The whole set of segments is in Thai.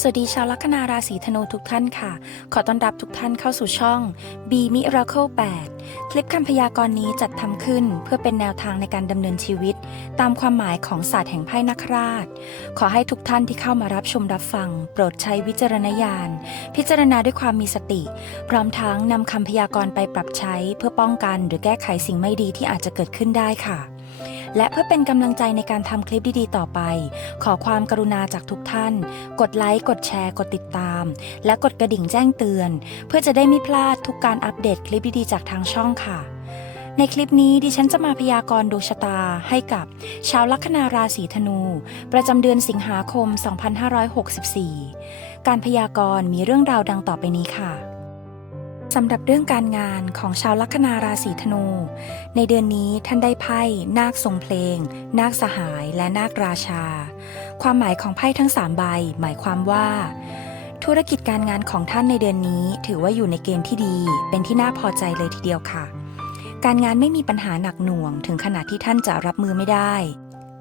สวัสดีชาวลัคนาราศีธนูทุกท่านค่ะ ขอต้อนรับทุกท่านเข้าสู่ช่อง B Miracle 8 คลิปคำพยากรณ์นี้จัดทำขึ้นเพื่อเป็นแนวทางในการดำเนินชีวิต ตามความหมายของศาสตร์แห่งไพ่นักราช ขอให้ทุกท่านที่เข้ามารับชมรับฟัง โปรดใช้วิจารณญาณ พิจารณาด้วยความมีสติ พร้อมทั้งนำคำพยากรณ์ไปปรับใช้ เพื่อป้องกันหรือแก้ไขสิ่งไม่ดีที่อาจจะเกิดขึ้นได้ค่ะ และเพื่อเป็นกำลังใจในการทำคลิปดีๆ ต่อไป ขอความกรุณาจากทุกท่าน กดไลค์ กดแชร์ กดติดตาม และกดกระดิ่งแจ้งเตือน เพื่อจะได้ไม่พลาดทุกการอัปเดตคลิปดีๆ จากทางช่องค่ะ ในคลิปนี้ดิฉันจะมาพยากรณ์ดวงชะตาให้กับ ชาวลัคนาราศีธนู ประจำเดือนสิงหาคม 2564 การพยากรณ์มีเรื่องราวดังต่อไปนี้ค่ะ สำหรับเรื่องการงานของชาวลัคนาราศีธนู ในเดือนนี้ท่านได้ไพ่ นาคทรงเพลง นาคสหายและนาคราชา ความหมายของไพ่ทั้ง 3 ใบ หมายความว่า ธุรกิจการงานของท่านในเดือนนี้ ถือว่าอยู่ในเกณฑ์ที่ดี เป็นที่น่าพอใจเลยทีเดียวค่ะ การงานไม่มีปัญหาหนักหน่วง ถึงขนาดที่ท่านจะรับมือไม่ได้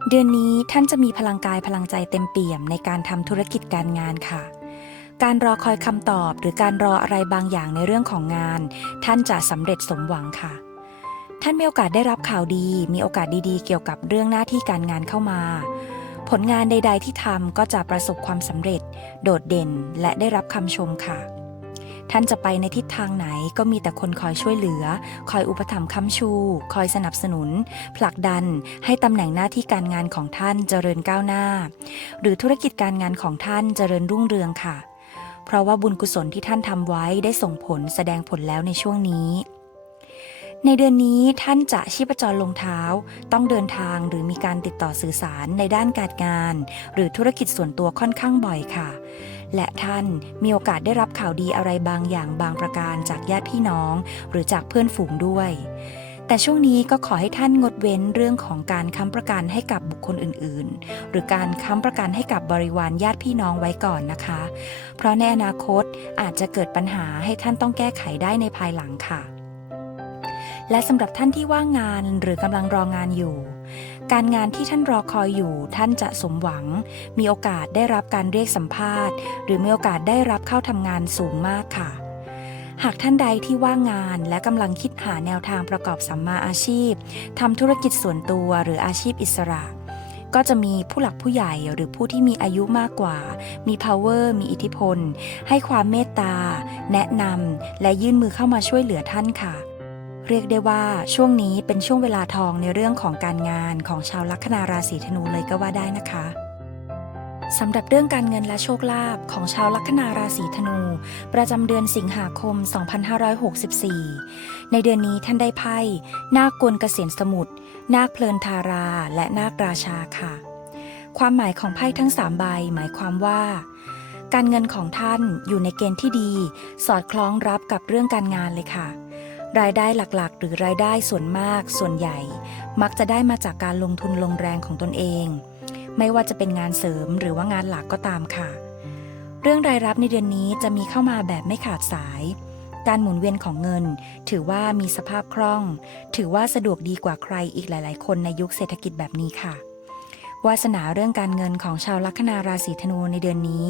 เดือนนี้ท่านจะมีพลังกายพลังใจเต็มเปี่ยมในการทำธุรกิจการงานค่ะ การรอคอยคำตอบหรือการรออะไรบางอย่างในเรื่องของงาน ท่านจะสำเร็จสมหวังค่ะ ท่านมีโอกาสได้รับข่าวดี มีโอกาสดีๆ เกี่ยวกับเรื่องหน้าที่การงานเข้ามา ผลงานใด ๆ ที่ทำก็จะประสบความสำเร็จ โดดเด่นและได้รับคำชมค่ะ ท่านจะไปในทิศทางไหนก็มีแต่คนคอยช่วยเหลือ คอยอุปถัมภ์ค้ำชู คอยสนับสนุน ผลักดัน ให้ตำแหน่งหน้าที่การงานของท่านเจริญก้าวหน้า หรือธุรกิจการงานของท่านเจริญรุ่งเรืองค่ะ เพราะว่าบุญกุศลที่ท่านทำไว้ได้ส่งผลแสดงผลแล้วในช่วงนี้ ในเดือนนี้ท่านจะชีพจรลงเท้า ต้องเดินทางหรือมีการติดต่อสื่อสารในด้านการงาน หรือธุรกิจส่วนตัวค่อนข้างบ่อยค่ะ และท่านมีโอกาสได้รับข่าวดีอะไรบางอย่างบางประการจากญาติพี่น้อง หรือจากเพื่อนฝูงด้วย แต่ช่วงนี้ก็ขอให้ท่านงดเว้นเรื่องของการค้ำประกันให้กับบุคคลอื่นๆ หรือการค้ำประกันให้กับบริวารญาติพี่น้องไว้ก่อนนะคะ เพราะในอนาคตอาจจะเกิดปัญหาให้ท่านต้องแก้ไขได้ในภายหลังค่ะ และสำหรับท่านที่ว่างงานหรือกำลังรองานอยู่การงานที่ท่านรอคอยอยู่ท่านจะสมหวัง มีโอกาสได้รับการเรียกสัมภาษณ์ หรือมีโอกาสได้รับเข้าทำงานสูงมากค่ะ หากท่านใดที่ว่างงานและกำลังคิดหาแนวทางประกอบสัมมาอาชีพทำธุรกิจส่วนตัวหรืออาชีพอิสระ ก็จะมีผู้หลักผู้ใหญ่หรือผู้ที่มีอายุมากกว่า มี power มีอิทธิพล ให้ความเมตตา แนะนำและยื่นมือเข้ามาช่วยเหลือท่านค่ะเรียกได้ว่าช่วงนี้เป็นช่วงเวลาทองในเรื่องของการงานของชาวลัคนาราศีธนูเลยก็ว่าได้นะคะ สำหรับเรื่องการเงินและโชคลาภของชาวลัคนาราศีธนู ประจำเดือนสิงหาคม 2564 ในเดือนนี้ท่านได้ไพ่นาคกวนเกษียณสมุทรนาคเพลินทารา และนาคราชาค่ะ ความหมายของไพ่ทั้ง 3 ใบหมายความว่า การเงินของท่านอยู่ในเกณฑ์ที่ดี สอดคล้องรับกับเรื่องการงานเลยค่ะ รายได้หลักๆ หรือรายได้ส่วนมาก ส่วนใหญ่ มักจะได้มาจากการลงทุนลงแรงของตนเอง ไม่ว่าจะเป็นงานเสริมหรือว่างานหลักก็ตามค่ะ เรื่องรายรับในเดือนนี้จะมีเข้ามาแบบไม่ขาดสาย การหมุนเวียนของเงิน ถือว่ามีสภาพคล่อง ถือว่าสะดวกดีกว่าใครอีกหลาย ๆ คนในยุคเศรษฐกิจแบบนี้ค่ะวาสนาเรื่องการเงินของชาวลัคนาราศีธนูในเดือนนี้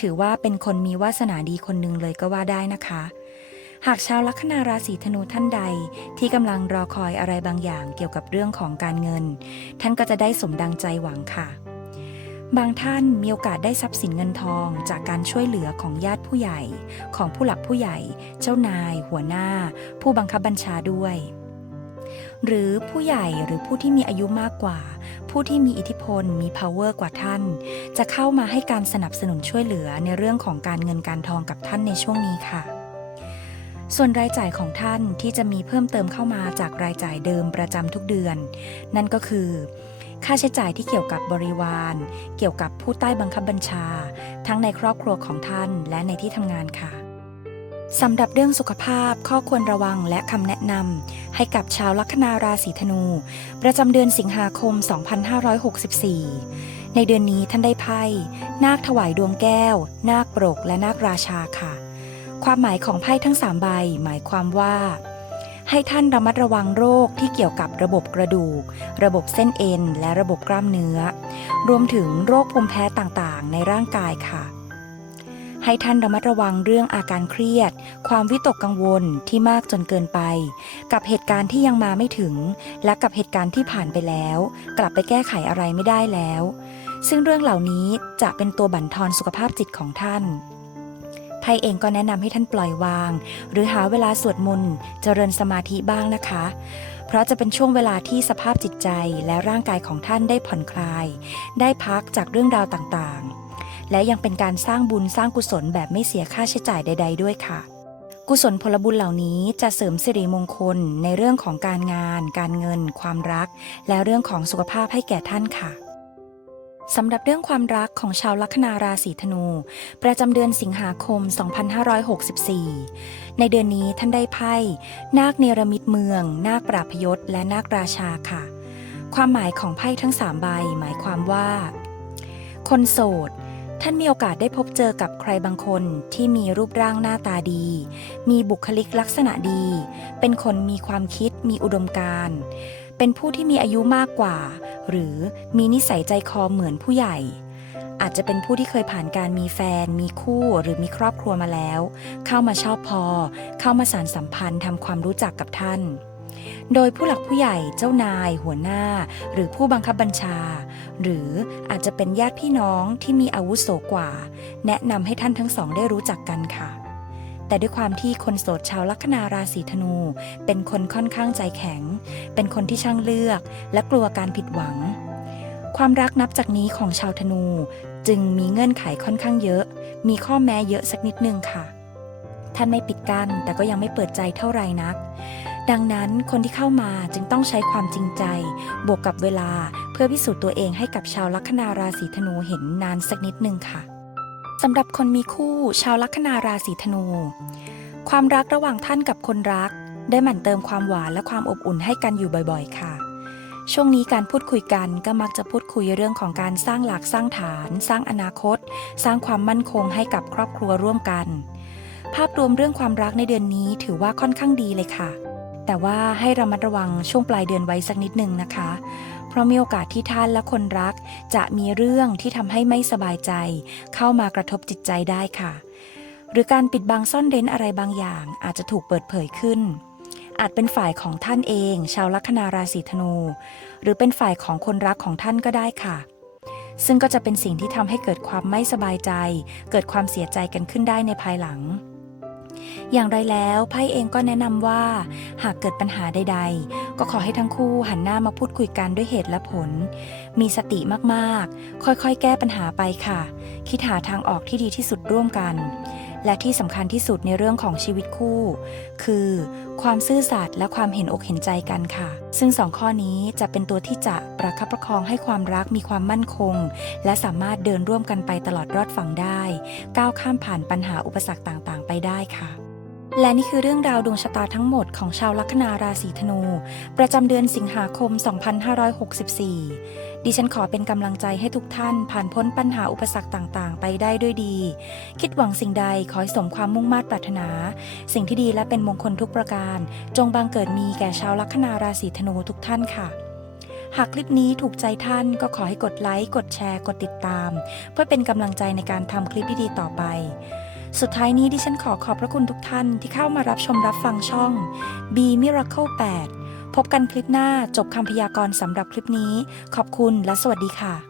ถือว่าเป็นคนมีวาสนาดีคนหนึ่งเลยก็ว่าได้นะคะ หากชาวลัคนาราศีธนูท่านใด ที่กำลังรอคอยอะไรบางอย่างเกี่ยวกับเรื่องของการเงิน ท่านก็จะได้สมดังใจหวังค่ะ บางท่านมีโอกาสได้ทรัพย์สินเงินทอง จากการช่วยเหลือของญาติผู้ใหญ่ ของผู้หลักผู้ใหญ่ เจ้านาย หัวหน้า ผู้บังคับบัญชาด้วย หรือผู้ใหญ่หรือผู้ที่มีอายุมากกว่า ผู้ที่มีอิทธิพลมี power กว่าท่าน จะเข้ามาให้การสนับสนุนช่วยเหลือในเรื่องของการเงินการทองกับท่านในช่วงนี้ค่ะ ส่วนรายจ่ายของท่านที่จะมีเพิ่มเติมเข้ามาจากรายจ่ายเดิมประจำทุกเดือน นั่นก็คือ ค่าใช้จ่ายที่เกี่ยวกับบริวาร เกี่ยวกับผู้ใต้บังคับบัญชา ทั้งในครอบครัวของท่านและในที่ทำงานค่ะสำหรับเรื่องสุขภาพข้อควรระวังและคำแนะนำให้กับชาวลัคนาราศีธนู ประจำเดือนสิงหาคม 2564 ในเดือนนี้ท่านได้ไพ่นาคถวายดวงแก้ว นาคปรกและนาคราชาค่ะ ความหมายของไพ่ทั้งสามใบหมายความว่า ให้ท่านระมัดระวังโรคที่เกี่ยวกับระบบกระดูก ระบบเส้นเอ็น และระบบกล้ามเนื้อ รวมถึงโรคภูมิแพ้ต่างๆ ในร่างกายค่ะ ให้ท่านระมัดระวังเรื่องอาการเครียด ความวิตกกังวลที่มากจนเกินไป กับเหตุการณ์ที่ยังมาไม่ถึง และกับเหตุการณ์ที่ผ่านไปแล้ว กลับไปแก้ไขอะไรไม่ได้แล้ว ซึ่งเรื่องเหล่านี้จะเป็นตัวบั่นทอนสุขภาพจิตของท่าน ไพ่เองก็แนะนำให้ท่านปล่อยวาง หรือหาเวลาสวดมนต์เจริญสมาธิบ้างนะคะ เพราะจะเป็นช่วงเวลาที่สภาพจิตใจและร่างกายของท่านได้ผ่อนคลาย ได้พักจากเรื่องราวต่างๆ และยังเป็นการสร้างบุญสร้างกุศลแบบไม่เสียค่าใช้จ่ายใด ๆ ด้วยค่ะกุศลผลบุญเหล่านี้จะเสริมสิริมงคลในเรื่องของการงาน การเงิน ความรัก และเรื่องของสุขภาพให้แก่ท่านค่ะ สำหรับเรื่องความรักของชาวลัคนาราศีธนู ประจำเดือนสิงหาคม 2564 ในเดือนนี้ท่านได้ไพ่นาคเนรมิตเมือง นาคปราพยศ และนาคราชาค่ะ ความหมายของไพ่ทั้งสามใบ หมายความว่า คนโสด ท่านมีโอกาสได้พบเจอกับใครบางคนที่มีรูปร่างหน้าตาดี มีบุคลิกลักษณะดี เป็นคนมีความคิดมีอุดมการณ์ เป็นผู้ที่มีอายุมากกว่า หรือมีนิสัยใจคอเหมือนผู้ใหญ่ อาจจะเป็นผู้ที่เคยผ่านการมีแฟน มีคู่หรือมีครอบครัวมาแล้ว เข้ามาชอบพอ เข้ามาสานสัมพันธ์ทำความรู้จักกับท่าน โดยผู้หลักผู้ใหญ่เจ้านาย หัวหน้า หรือผู้บังคับบัญชา หรืออาจจะเป็นญาติพี่น้องที่มีอาวุโสกว่า แนะนำให้ท่านทั้งสองได้รู้จักกันค่ะ แต่ด้วยความที่คนโสดชาวลัคนาราศีธนู เป็นคนค่อนข้างใจแข็ง เป็นคนที่ช่างเลือก และกลัวการผิดหวัง ความรักนับจากนี้ของชาวธนู จึงมีเงื่อนไขค่อนข้างเยอะ มีข้อแม้เยอะสักนิดนึงค่ะ ท่านไม่ปิดกั้นแต่ก็ยังไม่เปิดใจเท่าไหรนัก ดังนั้นคนที่เข้ามาจึงต้องใช้ความจริงใจ บวกกับเวลาเพื่อพิสูจน์ตัวเองให้กับชาวลัคนาราศีธนูเห็นนานสักนิดนึงค่ะ สำหรับคนมีคู่ชาวลัคนาราศีธนู ความรักระหว่างท่านกับคนรัก ได้หมั่นเติมความหวานและความอบอุ่นให้กันอยู่บ่อยๆ ค่ะ ช่วงนี้การพูดคุยกันก็มักจะพูดคุยเรื่องของการสร้างหลักสร้างฐาน สร้างอนาคต สร้างความมั่นคงให้กับครอบครัวร่วมกัน ภาพรวมเรื่องความรักในเดือนนี้ถือว่าค่อนข้างดีเลยค่ะ แต่ว่าให้ระมัดระวังช่วงปลายเดือนไว้สักนิดหนึ่งนะคะ เพราะมีโอกาสที่ท่านและคนรัก จะมีเรื่องที่ทำให้ไม่สบายใจ เข้ามากระทบจิตใจได้ค่ะ หรือการปิดบังซ่อนเร้นอะไรบางอย่าง อาจจะถูกเปิดเผยขึ้น อาจเป็นฝ่ายของท่านเอง ชาวลัคนาราศีธนู หรือเป็นฝ่ายของคนรักของท่านก็ได้ค่ะ ซึ่งก็จะเป็นสิ่งที่ทำให้เกิดความไม่สบายใจ เกิดความเสียใจกันขึ้นได้ในภายหลัง อย่างไรแล้วไพ่เองก็แนะนำว่า หากเกิดปัญหาใด ๆ ก็ขอให้ทั้งคู่หันหน้ามาพูดคุยกันด้วยเหตุและผล มีสติมากๆ ค่อยๆ แก้ปัญหาไปค่ะ คิดหาทางออกที่ดีที่สุดร่วมกัน และที่สำคัญที่สุดในเรื่องของชีวิตคู่ คือ ความซื่อสัตย์และความเห็นอกเห็นใจกันค่ะ ซึ่งสองข้อนี้จะเป็นตัวที่จะประคับประคองให้ความรักมีความมั่นคง และสามารถเดินร่วมกันไปตลอดรอดฝั่งได้ ก้าวข้ามผ่านปัญหาอุปสรรคต่างๆ ไปได้ค่ะ และนี่คือเรื่องราวดวงชะตาทั้งหมดของชาวลัคนาราศีธนู ประจำเดือนสิงหาคม 2564 ดิฉันขอเป็นกำลังใจให้ทุกท่านผ่านพ้นปัญหาอุปสรรคต่างๆ ไปได้ด้วยดี คิดหวังสิ่งใดขอให้สมความมุ่งมา่ปรารถนา สิ่งที่ดีและเป็นมงคลทุกประการ จงบังเกิดมีแก่ชาวลัคนาราศีธนูทุกท่านค่ะหากคลิปนี้ถูกใจท่านก็ขอให้กดไลค์ กดแชร์ กดติดตาม เพื่อเป็นกำลังใจในการทำคลิปดีๆต่อไป สุดท้ายนี้ดิฉันขอขอบพระคุณทุกท่านที่เข้ามารับชมรับฟังช่อง B Miracle 8 พบกันคลิปหน้าจบคำพยากรณ์สำหรับคลิปนี้ ขอบคุณและสวัสดีค่ะ